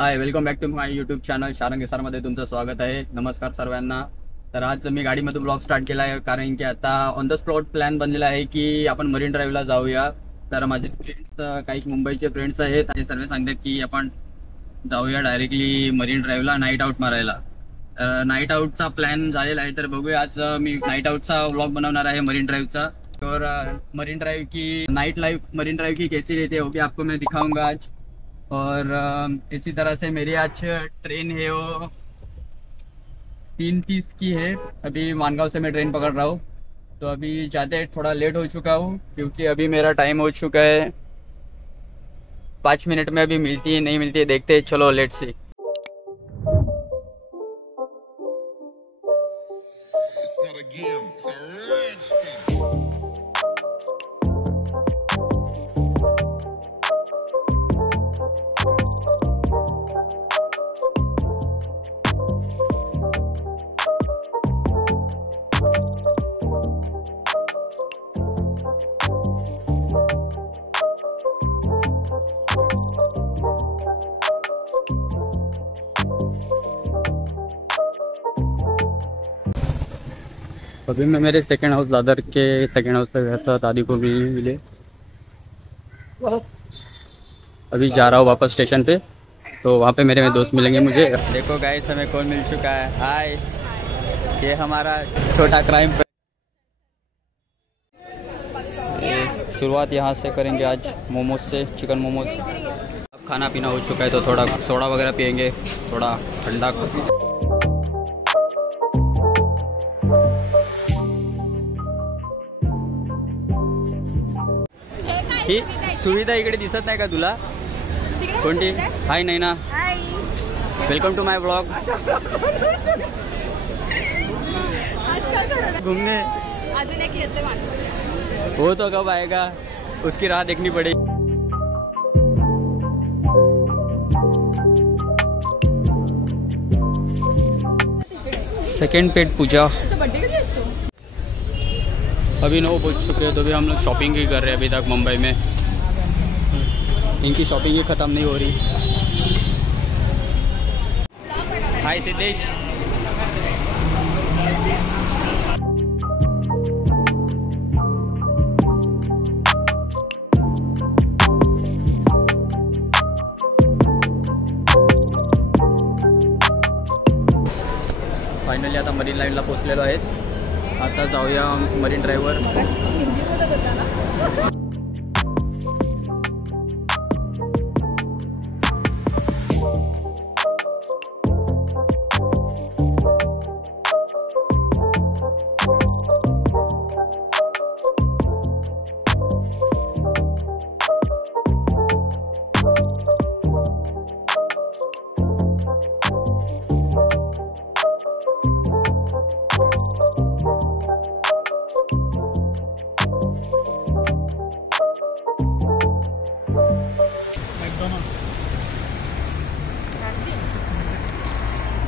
Hi, welcome back to my YouTube channel Sharang मध्ये तुमचं स्वागत आहे. नमस्कार सर्वांना. तर आज मी गाडीमध्ये ब्लॉग स्टार्ट केला आहे कारण की आता ऑन द स्पॉट प्लॅन बनलेला आहे की आपण मरीन ड्राईव्हला जाऊया. तर माझे फ्रेंड्स, काही मुंबईचे फ्रेंड्स आहेत, ते सर्व सांगतात की आपण जाऊया डायरेक्टली मरीन ड्राईव्हला नाईट आउट मारायला. तर नाईट आउटचा प्लॅन झालेला आहे. तर बघूया, आज मी नाईट आउटचा व्लॉग बनवणार आहे मरीन ड्राईव्हचा. और मरीन ड्राइव की नाइट लाइफ मरीन ड्राइव की कैसी रहती है वो भी आपको मैं दिखाऊंगा आज. और इसी तरह से मेरी आज ट्रेन है वो 3:30 की है. अभी मानगांव से मैं ट्रेन पकड़ रहा हूँ. तो अभी जाते थोड़ा लेट हो चुका हूँ क्योंकि अभी मेरा टाइम हो चुका है. 5 मिनट में अभी मिलती है नहीं मिलती है देखते हैं. चलो लेट सी. अभी मैं मेरे सेकेंड हाउस दादर के सेकेंड हाउस पे गया था, दादी को भी मिले. अभी जा रहा हूँ वापस स्टेशन पे, तो वहाँ पे मेरे दोस्त मिलेंगे मुझे. देखो गाइस, हमें कौन मिल चुका है. हाय, ये हमारा छोटा क्राइम. शुरुआत यहाँ से करेंगे आज मोमोज से, चिकन मोमोज. अब खाना पीना हो चुका है तो थोड़ा सोडा वगैरह पियेंगे, थोड़ा ठंडा. ही सुविधा इकडे दिसत नाही का तुला? कोणती? हाय नाही ना. Welcome to my blog. घूमने अजून एक येते माणूस. वो तो कब आएगा, उसकी राह देखनी पड़ेगी. सेकेंड पेट पूजा. बर्थडे कधी असतो? अभी 9 बज चुके हैं तो भी हम लोग शॉपिंग ही कर रहे हैं अभी तक मुंबई में. इनकी शॉपिंग ही ख़त्म नहीं हो रही. हाय सिद्धेश. फायनली आता मरीन लाईनला पोहोचलेलो आहेत. आता जाऊया मरीन ड्राईव्हवर. हिंदी बोलत होता ना.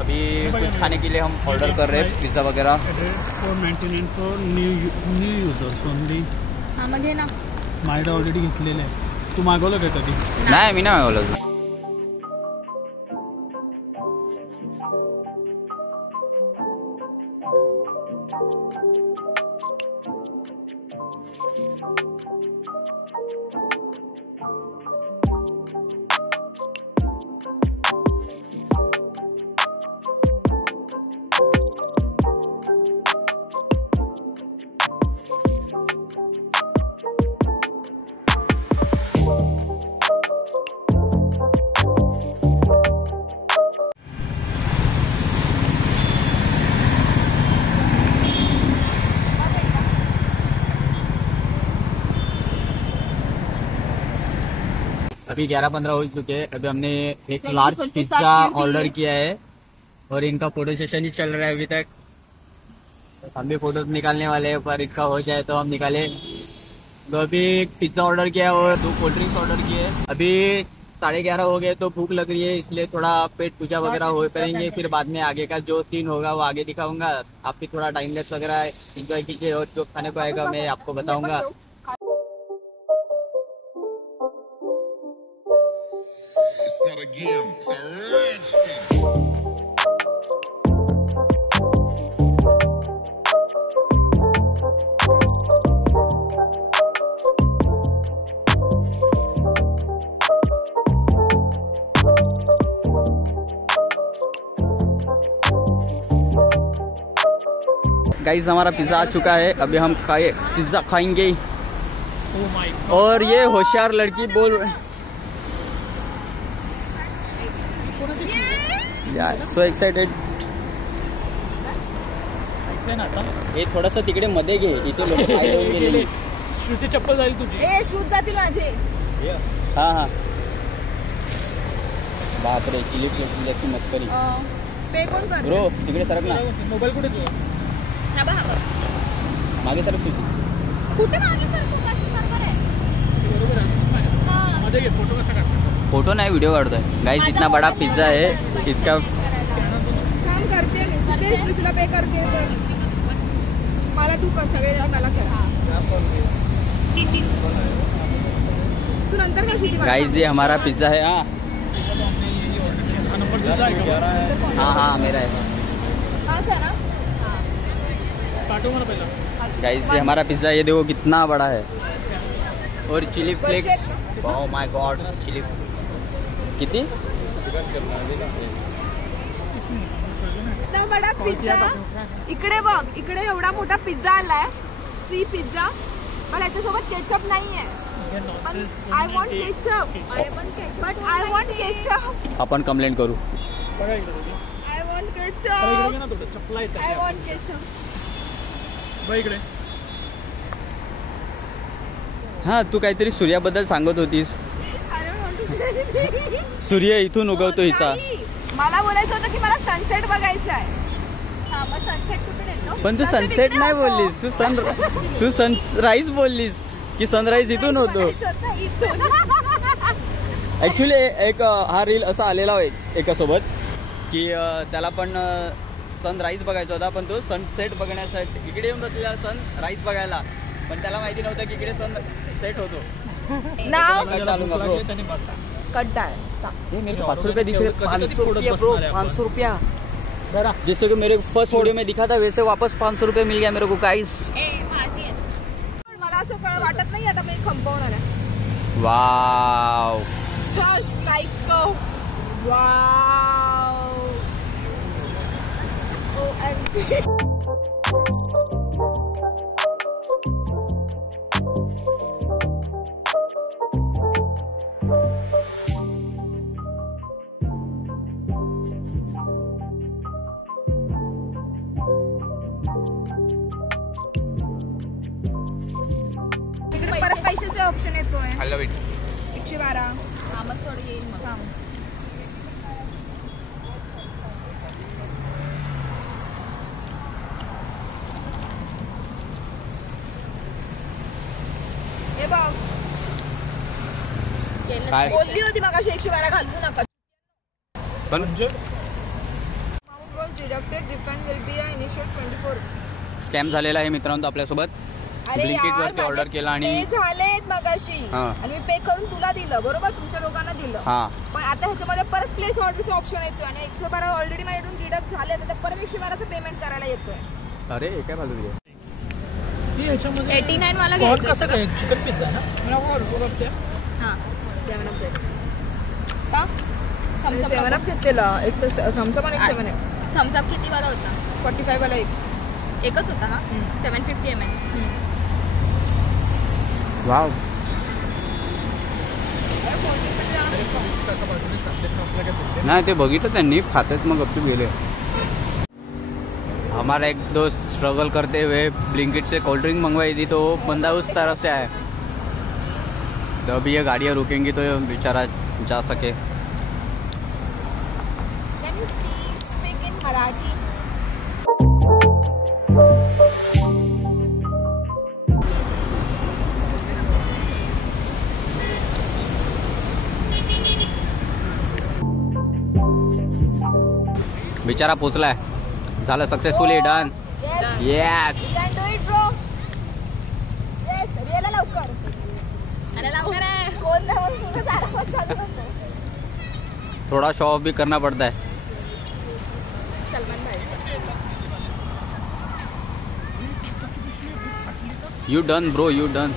अभी कुछ खाने के लिए हम ऑर्डर कर रहे हैं, पिज़्ज़ा वगैरह. 499 फॉर न्यू युजर्स ओनली. हा मग घे ना. माझ्याकडे ऑलरेडी घेतलेले आहे. तू मागवलं का कधी? नाही, मी नाही मागवलं. अभी 11:15 हो चुके हैं. अभी हमने एक लार्ज पिज्जा ऑर्डर किया है और इनका फोटो सेशन ही चल रहा है अभी तक. हम भी फोटोज निकालने वाले हैं, पर इनका हो जाए तो हम निकाले. तो अभी एक पिज्जा ऑर्डर किया और 2 कोल्ड ड्रिंक्स ऑर्डर किए. अभी 11:30 हो गए तो भूख लग रही है, इसलिए थोड़ा पेट पूजा वगैरह हो करेंगे. फिर बाद में आगे का जो सीन होगा वो आगे दिखाऊंगा. आप भी थोड़ा टाइम लैप्स वगैरह एंजॉय कीजिए और जो खाने को आएगा मैं आपको बताऊंगा. It's not out again. It's a rich thing. Guys हमारा पिज्ज़ा आ चुका है, अभी हम पिज्ज़ा खाएंगे। Oh my God. और ये होशियार लड़की बोल यार सो एक्साइटेड। ऐसे ना आता. हे थोडंसं तिकडे मध्ये घे, इथे लोक पाय देऊन गेलेली। श्रुती चप्पल जाईल तुझी. ए शूज जातील माझे. हा हा बापरे, चिली फ्लेक्सची मस्करी। पे कोण कर? ब्रो तिकडे सरक ना, मोबाईल कुठे तुझा? हा बघ. मागे सरक सुटी। कुठे मागे सर तू काय बरोबर आहे? बरोबर आहे. हां. मध्ये घे, फोटो कसा काढतात? फोटो नहीं वीडियो काढतोय। गाइस इतना बड़ा पिज्जा है, इसका काम करते मी सिद्धेश, मी तुला पे करते मला तू कर, सगळे मला कर. तू नंतर का शिटी गाइस ये हमारा पिज्जा है। हाँ हा नंबर तुझा आहे का? हाँ हाँ मेरा है। हाच आहे ना? पाठव मला पहिला. गाइस ये हमारा पिज्जा, ये देखो कितना बड़ा है। और chilli flakes, oh my god, chilli किती? इतना बडा पिझ्झा. इकडे बघ, इकडे एवढा मोठा पिझ्झा आलाय, सी पिझ्झा, पण याच्यासोबत केचप नाहीये. पण आय want ketchup, but I want ketchup, आपण कंप्लेंट करू। बघा इकडे तुझी. आय वॉन्ट बघा इकडे केचप, घे ना थोडं, चपला येतात. I want ketchup. बघ इकडे. हाँ तू काहीतरी सूर्याबद्दल सांगत होतीस। I don't want to say anything. सूर्य इथून उगवतो हिचा। मला बोलायचं होतं की मला सनसेट बघायचा आहे. हां मग सनसेट कुठे येतो? पण तू सनसेट नाही बोललीस, तू सनराईज बोललीस की सनराईज इथून होतो। ऍक्च्युली एक हा रील असा आलेला आहे एकासोबत की त्याला पण सनराईज बघायचा होता, पण तो सनसेट बघण्यासाठी इकडे येऊन बसलेला सनराईज बघायला, पण त्याला माहिती नव्हतं की इकडे सनसेट होतो। नाव कट डालूंगा ब्रो। त्याने बसा. कट्टाळ. ये मेरे को 500 रुपये दिख रहे, 500 रुपया ब्रो, 500 रुपया। जरा जैसे कि मेरे फर्स्ट वीडियो में दिखा था वैसे वापस 500 रुपये मिल गया मेरे को गाइस। ए माझी आहे. पण मला असं वाटत नाही आता मी खंपवणार आहे. वाव Just like wow. OMG. इकडे परत पैशाचे ऑप्शन येतोय. I love it. 112. हां मग सोड येईल मग. थांब. हे बघ, केलं काय? बोलली होती मगाशी 112 घालू नका. पण म्हणजे Amount was deducted, refund will be initial 24. स्कॅम झालेला आहे मित्रांनो आपल्यासोबत। अरे Blinkit यार, वरती ऑर्डर केला आणि पे झालेत मगाशी हां. आणि मी पे करून तुला दिलं, बरोबर, तुमच्या लोकांना दिलं. हाँ पण आता ह्याच्यामध्ये परत प्लेस ऑर्डरचा ऑप्शन येतोय आणि 112 ऑलरेडी माझ्याकडून डिडक्ट झाले, आता परत 112चं पेमेंट करायला येतोय. अरे हे काय भालू दिले? ती ह्याच्यामध्ये 89 मला कॉल घ्यायचं कसं होतं. काय? चिकन पिझ्झा ना? मला भरपूर बघते. हां 7 अप द्यायचं. का? थम्स 7 अप अप घेतलेला, एक तर थम्स अप आणि एक 7 अप. थम्स अप किती वाला होता? 45 वाला एक. एकच होता हा 750 ml. वाव नाही ते बघितलं त्यांनी, खातात मग गपचूप गेले। हमारा एक दोस्त स्ट्रगल करते हुए ब्लिंकिट से कोल्ड ड्रिंक मंगवाई थी, तो वो बंदा उस तरफ से आया, तो अभी ये गाड़ियाँ रुकेंगी तो ये बेचारा जा सके। Can you please speak in Marathi? बेचारा पोचलाय, झालं successfully done. Yes. Yes You can do it, bro. Yes, रियाला लवकर. अरे लवकर आहे. कोण नाही म्हणून तुझं आरामात चालू होतं. थोड़ा शो ऑफ भी करना पड़ता है। सलमान भाई you done bro, you done.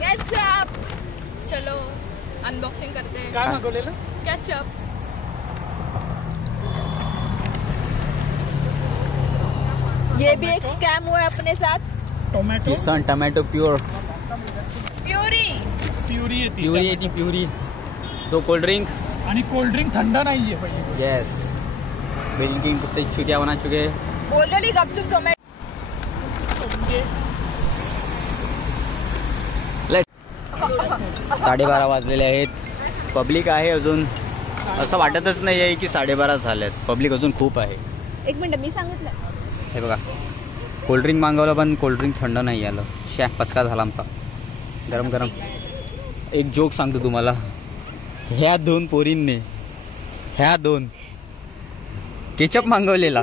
Ketchup. चलो अनबॉक्सिंग करते हैं। काय मागवलेलं? केचप। ये भी एक स्कैम हुआ है अपने साथ। टोमॅटो किसान टोमॅटो प्युअर प्युरी। प्युरी येते प्युरी येती प्युरी। 2 कोल्ड ड्रिंक। आणि कोल्ड ड्रिंक थंड नाहीये पहिली यस, बिल्डिंग से छुट्टियां बना चुके। बोललेली गपचूप टोमॅटो। म्हणजे 12:30 वाजलेले आहेत। पब्लिक आहे अजून, असं वाटतच नाही आहे की 12:30 झालेत। पब्लिक अजून खूप आहे। एक मिनिट मी सांगितलं। हे बघा, कोल्ड्रिंक मागवलं पण कोल्ड्रिंक थंड नाही आलं। पचका झाला आमचा गरम गरम। एक जोक सांगतो तुम्हाला, ह्या 2 पोरींनी ह्या 2 केचप मागवलेला,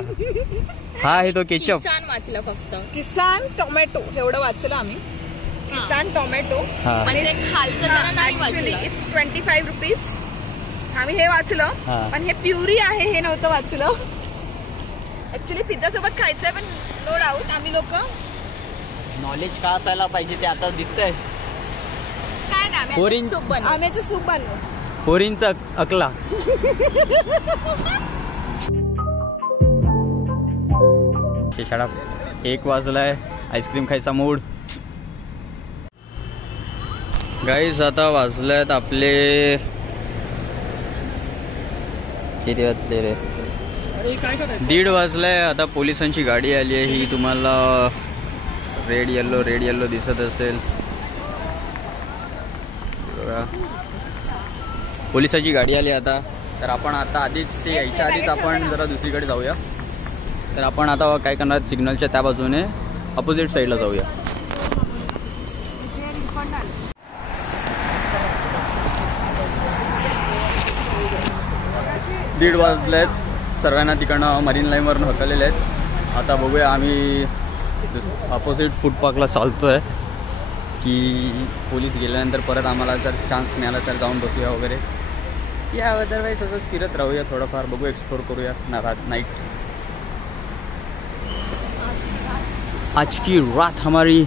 हा आहे तो केचप। किसान वाचलं फक्त। किसान टोमॅटो एवढं वाचलं आम्ही। किसान टोमॅटो हा पण ते खालचं जरा नाही ऍक्च्युली वाचलं। इट्स 25 रुपीज। आम्ही हे वाचलं, हा. पण हे प्युरी आहे हे नव्हतं वाचलं। ऍक्च्युली पिझ्झा सोबत खायचंय, पण नो डाऊट आम्ही लोक नॉलेज का असायला पाहिजे ते आता दिसतंय। काय नाही पोरीं- आम्ही सूप बनवू। आम्याचं सूप बनवू। पोरींचा अकला। शाळा 1 वाजलाय, आईस्क्रीम खायचा मूड। गाईस आता वाजलेत आपले किती वाजले रे? अरे काय करायचं? 1:30 वाजलाय। आता पोलिसांची गाडी आली आहे, ही तुम्हाला रेड येल्लो दिसत असेल बघा। पोलिसांची गाडी आली आता। तर आपण आता आधीच ते यायच्या आधीच आपण जरा दुसरीकडे जाऊया। तर आपण आता काय करणार, सिग्नलच्या त्या बाजूने अपोजिट साईडला जाऊया। दीड वाजलेत, सर्वांना तिकडनं मरीन लाईनवरून हकललेले आहेत। आता बघूया आम्ही अपोजिट फूडपार्कला चालतोय की पोलीस गेल्यानंतर परत आम्हाला जर चान्स मिळाला तर जाऊन बसूया वगैरे, या अदरवाईज असंच फिरत राहूया थोडंफार, बघू एक्सप्लोर करूया नाईट। आज की रात हमारी।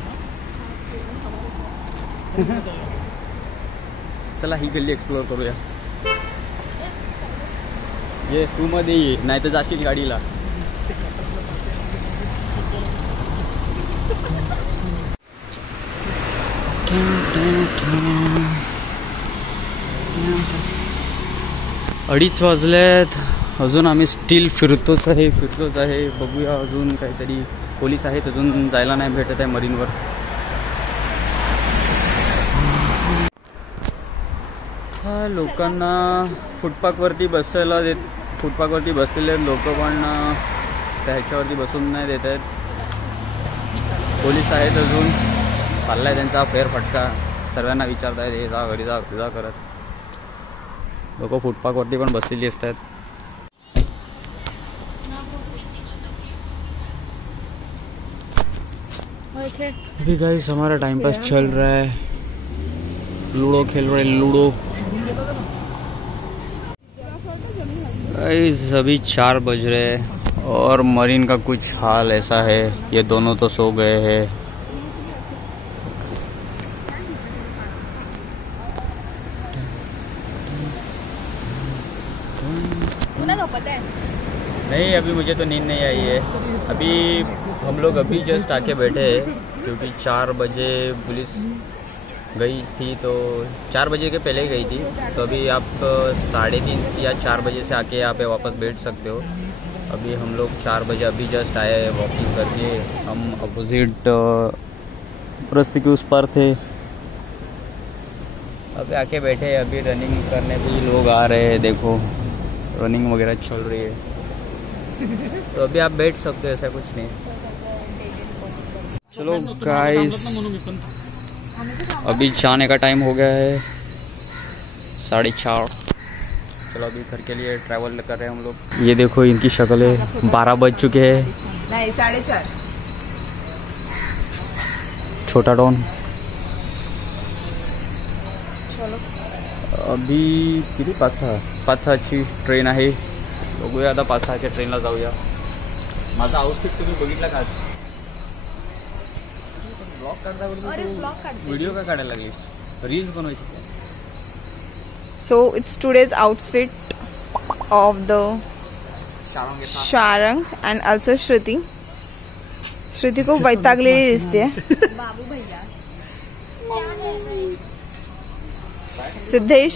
चला ही गल्ली एक्सप्लोर करूया। ये तू मध्ये ये, नाही तर जाशील गाडीला। अडीच वाजलेत, अजून आम्ही स्टील फिरतोच आहे। बघूया अजून काहीतरी, पोलीस आहेत अजून जायला नाही भेटत आहे मरीनवर। हा लोकांना फुटपाथवरती बसलेले लोक पण त्याच्यावरती बसून नाही देत आहेत। पोलीस आहेत अजून, चाललाय त्यांचा फेरफटका, सर्वांना विचारतायत हे जा घरी जा करत। लोक फुटपाथवरती पण बसलेली असतात। अभी गाइस हमारा टाइम पास चल रहा है, लूडो खेल रहे हैं, लूडो। गाइस अभी 4 बज रहे हैं और मरीन का कुछ हाल ऐसा है, ये दोनों तो सो गए हैं। तू ना झोपत आहे? नहीं, अभी मुझे तो नींद नहीं आई है। अभी हम लोग अभी जस्ट आके बैठे हैं, क्योंकि 4 बजे पुलिस गई थी, तो 4 बजे के पहले ही गई थी। तो अभी आप 3:30 या 4 बजे से आके यहाँ पे वापस बैठ सकते हो। अभी हम लोग 4 बजे अभी जस्ट आए वॉकिंग करके। हम अपोजिट रास्ते के उस पार थे, अभी आके बैठे। अभी रनिंग करने भी लोग आ रहे हैं, देखो रनिंग वगैरह चल रही है। तो अभी आप बैठ सकते हो, ऐसा कुछ नहीं। चलो गाइस, अभी जाने का टाइम हो गया है 4:30। चलो अभी घर के लिए ट्रैवल कर रहे हैं हम लोग। ये देखो इनकी शक्लें, 12 बज चुके हैं। नहीं 4:30। छोटा डॉन। अभी किती 5-6ची ट्रेन आहे. बघूया आता 5-6च्या ट्रेनला जाऊया. माझा आउटफिट तुम्ही बघितला का? ब्लॉग काढता व्हिडिओ का काढायला लागलीस? रील्स बनवायची. So it's today's outfit of the Sharang and also Shruti. श्रुति को वैतागलेली दिसते. सिद्धेश